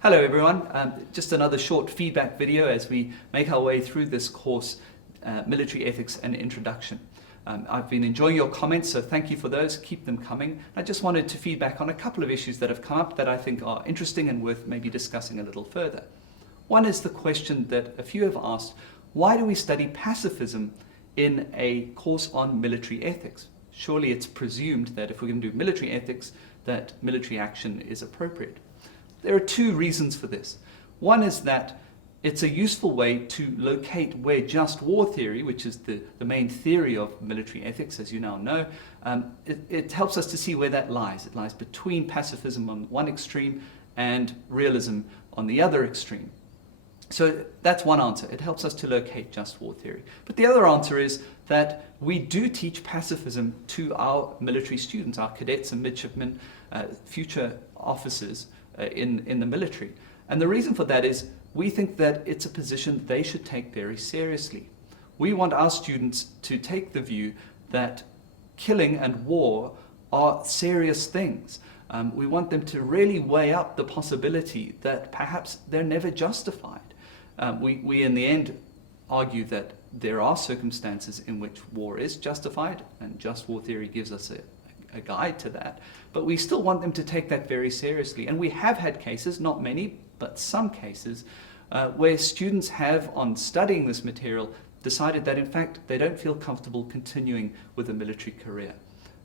Hello everyone, just another short feedback video as we make our way through this course, Military Ethics and Introduction. I've been enjoying your comments, so thank you for those, keep them coming. I just wanted to feedback on a couple of issues that have come up that I think are interesting and worth maybe discussing a little further. One is the question that a few have asked, why do we study pacifism in a course on military ethics? Surely it's presumed that if we're going to do military ethics, that military action is appropriate. There are two reasons for this. One is that it's a useful way to locate where just war theory, which is the main theory of military ethics, as you now know, it helps us to see where that lies. It lies between pacifism on one extreme and realism on the other extreme. So that's one answer. It helps us to locate just war theory. But the other answer is that we do teach pacifism to our military students, our cadets and midshipmen, future officers in the military. And the reason for that is we think that it's a position they should take very seriously. We want our students to take the view that killing and war are serious things. We want them to really weigh up the possibility that perhaps they're never justified. We in the end argue that there are circumstances in which war is justified, and just war theory gives us a guide to that, but we still want them to take that very seriously. And we have had cases, not many, but some cases, where students have, on studying this material, decided that in fact they don't feel comfortable continuing with a military career.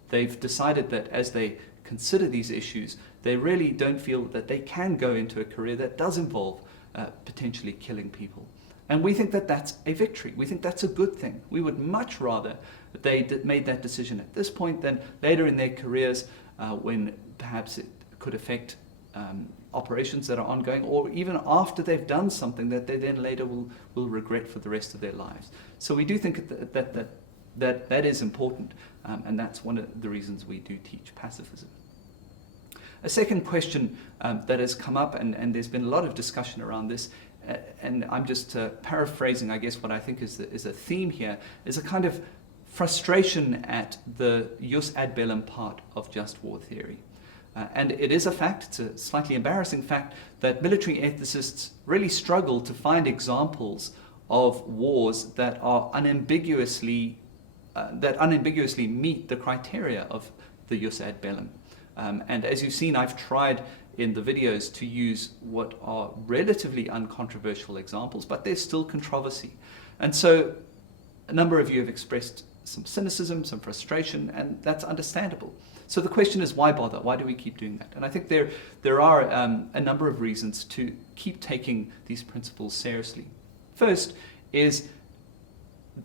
They've decided that as they consider these issues, they really don't feel that they can go into a career that does involve potentially killing people. And we think that that's a victory. We think that's a good thing. We would much rather that they made that decision at this point than later in their careers when perhaps it could affect operations that are ongoing, or even after they've done something that they then later will regret for the rest of their lives. So we do think that is important, and that's one of the reasons we do teach pacifism. A second question that has come up, and there's been a lot of discussion around this, and I'm just paraphrasing, I guess, what I think is a theme here, is a kind of frustration at the jus ad bellum part of just war theory. And it is a fact, it's a slightly embarrassing fact, that military ethicists really struggle to find examples of wars that are unambiguously meet the criteria of the jus ad bellum. And as you've seen, I've tried in the videos to use what are relatively uncontroversial examples, but there's still controversy. And so a number of you have expressed some cynicism, some frustration, and that's understandable. So the question is, why bother? Why do we keep doing that? And I think there are a number of reasons to keep taking these principles seriously. First is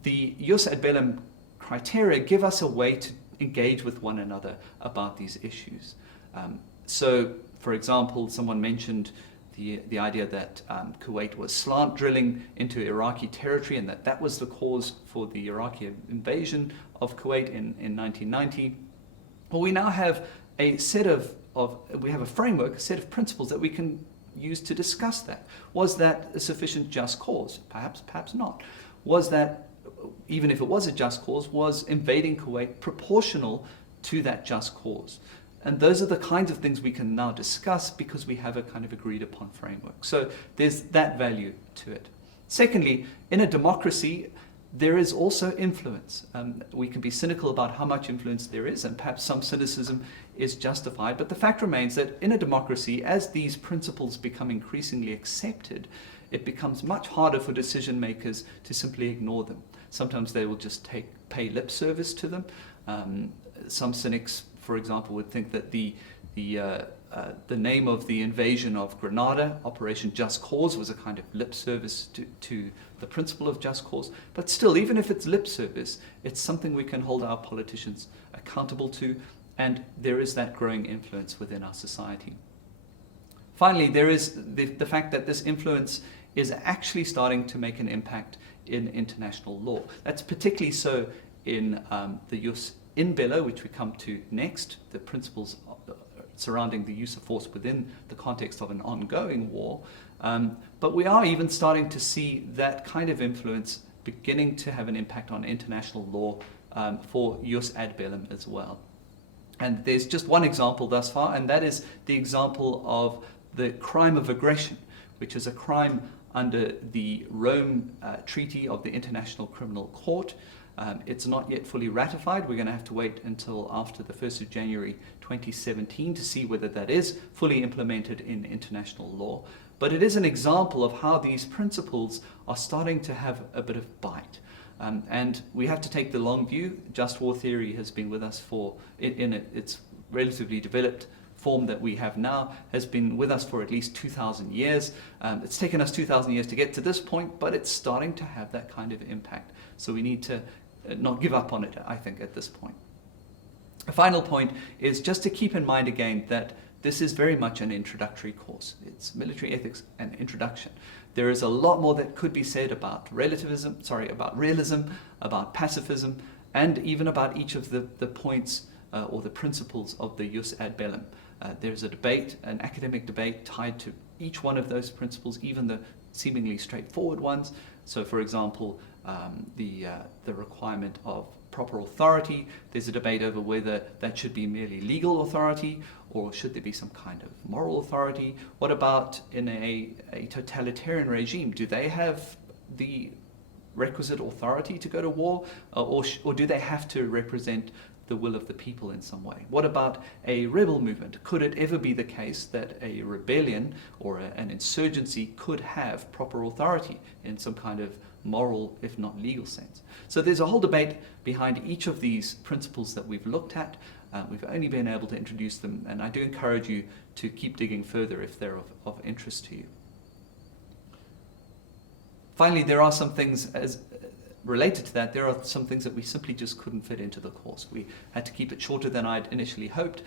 the jus ad bellum criteria give us a way to engage with one another about these issues. So, for example, someone mentioned the idea that Kuwait was slant drilling into Iraqi territory, and that was the cause for the Iraqi invasion of Kuwait in 1990. Well, we now have a set of framework, a set of principles that we can use to discuss that. Was that a sufficient just cause? Perhaps, perhaps not. Was that, even if it was a just cause, was invading Kuwait proportional to that just cause? And those are the kinds of things we can now discuss because we have a kind of agreed upon framework. So there's that value to it. Secondly, in a democracy, there is also influence. We can be cynical about how much influence there is, and perhaps some cynicism is justified, but the fact remains that in a democracy, as these principles become increasingly accepted, it becomes much harder for decision makers to simply ignore them. Sometimes they will just pay lip service to them. Some cynics, for example, would think that the name of the invasion of Grenada, Operation Just Cause, was a kind of lip service to the principle of just cause. But still, even if it's lip service, it's something we can hold our politicians accountable to, and there is that growing influence within our society. Finally, there is the fact that this influence is actually starting to make an impact in international law. That's particularly so in the jus in bello, which we come to next, the principles surrounding the use of force within the context of an ongoing war. But we are even starting to see that kind of influence beginning to have an impact on international law for jus ad bellum as well. And there's just one example thus far, and that is the example of the crime of aggression, which is a crime under the Rome Treaty of the International Criminal Court. It's not yet fully ratified. We're going to have to wait until after the 1st of January 2017 to see whether that is fully implemented in international law. But it is an example of how these principles are starting to have a bit of bite. And we have to take the long view. Just war theory has been with us in its relatively developed form that we have now, has been with us for at least 2,000 years. It's taken us 2,000 years to get to this point, but it's starting to have that kind of impact. So we need to not give up on it, I think, at this point. A final point is just to keep in mind again that this is very much an introductory course. It's military ethics and introduction. There is a lot more that could be said about about realism, about pacifism, and even about each of the points or the principles of the jus ad bellum. There's a debate, an academic debate tied to each one of those principles, even the seemingly straightforward ones. So, for example, the requirement of proper authority. There's a debate over whether that should be merely legal authority or should there be some kind of moral authority. What about in a totalitarian regime? Do they have the requisite authority to go to war, or do they have to represent the will of the people in some way? What about a rebel movement? Could it ever be the case that a rebellion or an insurgency could have proper authority in some kind of moral, if not legal sense? So there's a whole debate behind each of these principles that we've looked at. We've only been able to introduce them, and I do encourage you to keep digging further if they're of interest to you. Finally, there are some things related to that. There are some things that we simply just couldn't fit into the course. We had to keep it shorter than I'd initially hoped,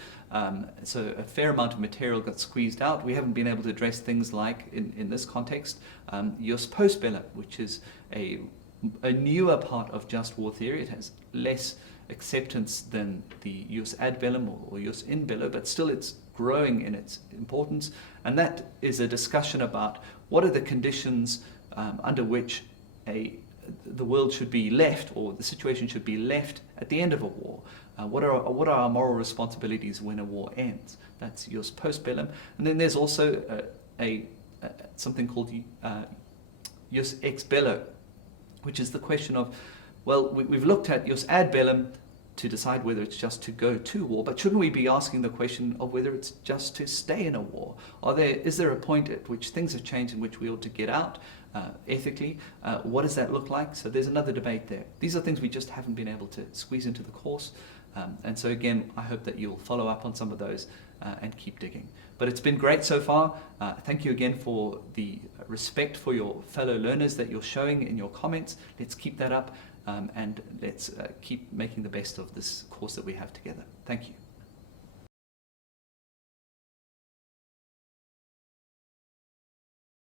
so a fair amount of material got squeezed out. We haven't been able to address things like, in this context, jus post bellum, which is a newer part of just war theory. It has less acceptance than the jus ad bellum or jus in bello, but still it's growing in its importance. And that is a discussion about what are the conditions under which the world should be left, or the situation should be left at the end of a war. What are our moral responsibilities when a war ends? That's jus post bellum. And then there's also something called jus ex bello, which is the question of, well, we've looked at jus ad bellum to decide whether it's just to go to war, but shouldn't we be asking the question of whether it's just to stay in a war? Is there a point at which things have changed in which we ought to get out ethically? What does that look like? So there's another debate there. These are things we just haven't been able to squeeze into the course. And so again, I hope that you'll follow up on some of those and keep digging. But it's been great so far. Thank you again for the respect for your fellow learners that you're showing in your comments. Let's keep that up, and let's keep making the best of this course that we have together. Thank you.